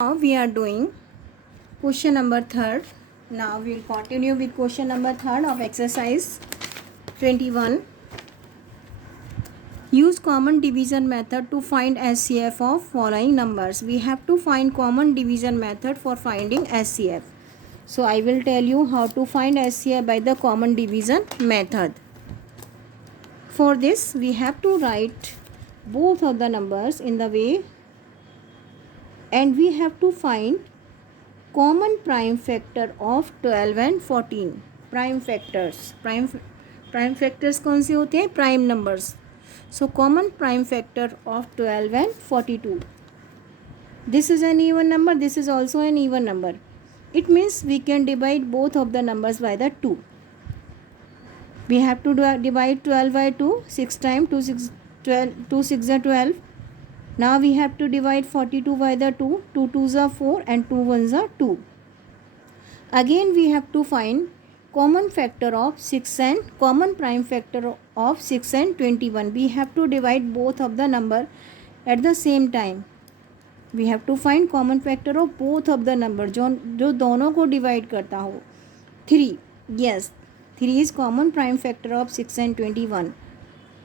Now we are doing question number third. Now we will continue with question number third of exercise 21. Use common division method to find SCF of following numbers. We have to find common division method for finding SCF. So I will tell you how to find SCF by the common division method. For this we have to write both of the numbers in the way, and we have to find common prime factor of 12 and 14. Prime factors कौन से होते हैं? Prime numbers. So common prime factor of 12 and 42. This is an even number. This is also an even number. It means we can divide both of the numbers by the 2. We have to divide 12 by 2. 6 times 2 6 12 2 6 are 12. Now we have to divide 42 by the 2. 2 2s are 4 and 2 1s are 2. Again we have to find common factor of 6 and common prime factor of 6 and 21. We have to divide both of the number at the same time. We have to find common factor of both of the number जो दोनों को divide करता हो. 3. Yes, 3 is common prime factor of 6 and 21.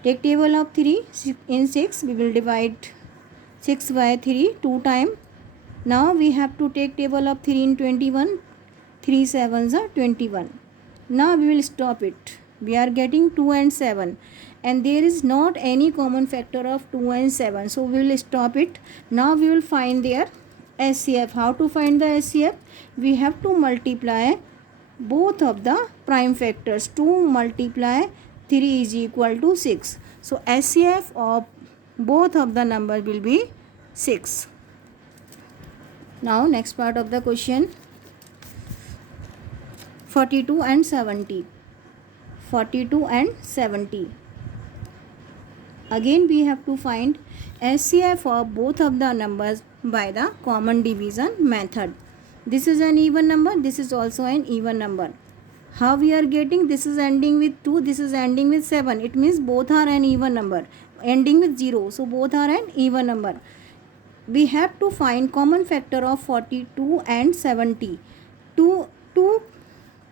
Take table of 3. In 6 we will divide 6 by 3 2 times. Now we have to take table of 3 in 21. 3 7s are 21. Now we will stop it. We are getting 2 and 7, and there is not any common factor of 2 and 7. So we will stop it. Now we will find their SCF. How to find the SCF? We have to multiply both of the prime factors. 2 multiply 3 is equal to 6. So SCF of both of the number will be 6. Now next part of the question. 42 and 70. 42 and 70. Again we have to find SCF of both of the numbers by the common division method. This is an even number. This is also an even number. How we are getting? This is ending with 2. This is ending with 7. It means both are an even number. Ending with 0. So both are an even number. We have to find common factor of 42 and 70. 2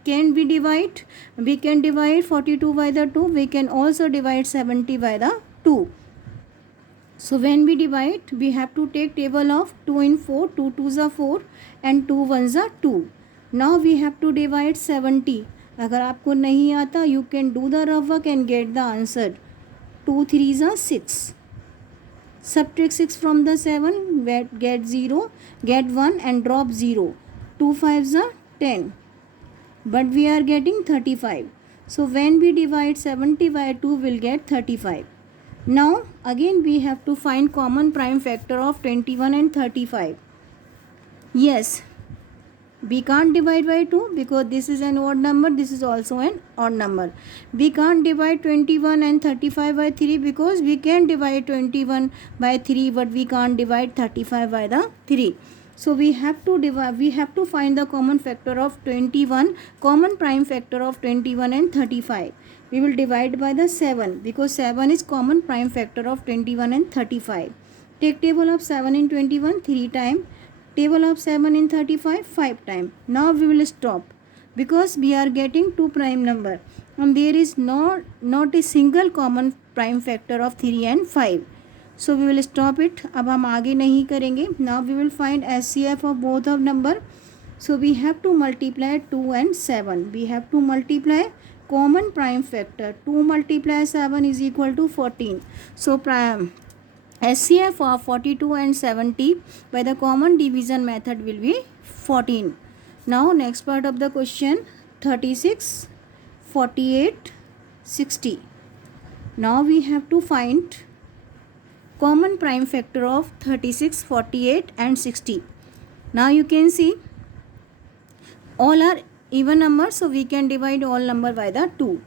can we divide? We can divide 42 by the 2. We can also divide 70 by the 2. So when we divide, we have to take table of 2 in 4. 2 2s are 4 and 2 1s are 2. Now we have to divide 70. अगर आपको नहीं आता, you can do the rough work and get the answer. 2 3s are 6. Subtract 6 from the 7, get 0, get 1 and drop 0. 2 5s are 10. But we are getting 35. So when we divide 70 by 2, we'll get 35. Now again we have to find common prime factor of 21 and 35. Yes, we can't divide by 2 because this is an odd number. This is also an odd number. We can't divide 21 and 35 by 3 because we can divide 21 by 3, but we can't divide 35 by the 3. So we have to divide. We have to find the common factor of 21, common prime factor of 21 and 35. We will divide by the 7 because 7 is common prime factor of 21 and 35. Take table of 7 in 21 3 times. Table of 7 in 35 5 times. Now we will stop because we are getting two prime number and there is not a single common prime factor of 3 and 5. So we will stop it. अब हम आगे नहीं करेंगे. Now we will find SCF of both of number. So we have to multiply 2 and 7. We have to multiply common prime factor. 2 multiply 7 is equal to 14. So SCF of 42 and 70 by the common division method will be 14. Now next part of the question. 36, 48, 60. Now we have to find common prime factor of 36, 48 and 60. Now you can see all are even numbers, so we can divide all number by the 2.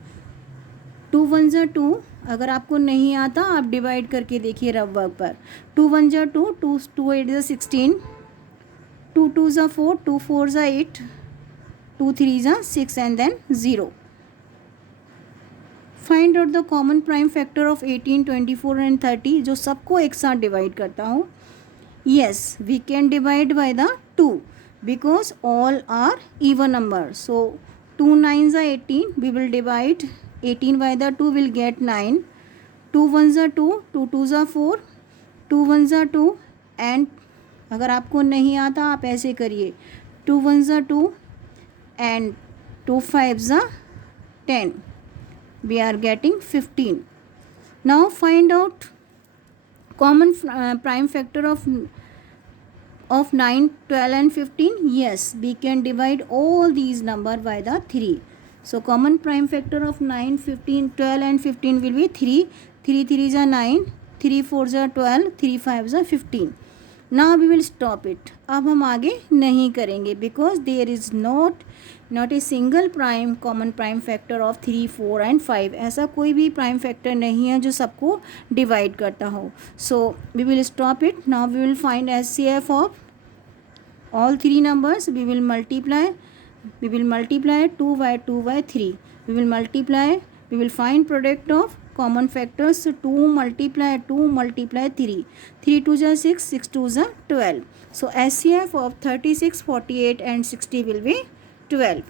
2 1s are 2. अगर आपको नहीं आता आप divide करके देखिए rough work पर. 2 1s are 2, 2 8s are 16, 2 2s are 4, 2 4s are 8, 2 3s are 6 and then 0. Find out the common prime factor of 18, 24 and 30 जो सबको एक साथ डिवाइड करता हूँ. Yes, we can divide by the 2 because all are even numbers. So 2 nines are 18. We will divide 18 by the 2, will get 9. 2 ones are 2, 2 twos are 4, 2 ones are 2 and अगर आपको नहीं आता आप ऐसे करिए 2 ones are 2 and 2 fives are 10. We are getting 15. Now find out common prime factor of 9, 12 and 15. Yes, we can divide all these number by the 3. So common prime factor of 9, 15, 12 and 15 will be 3. 3 3s are 9, 3 4s are 12, 3 5s are 15. Now we will stop it. अब हम आगे नहीं करेंगे because there is not a single prime common prime factor of 3, 4 and 5. ऐसा कोई भी prime factor नहीं है जो सबको divide करता हो. So we will stop it. Now we will find SCF of all three numbers. We will multiply 2 by 2 by 3. We will find product of common factors. So 2 multiply 3. 3 2s are 6, 6 2s are 12. So SCF of 36, 48 and 60 will be 12.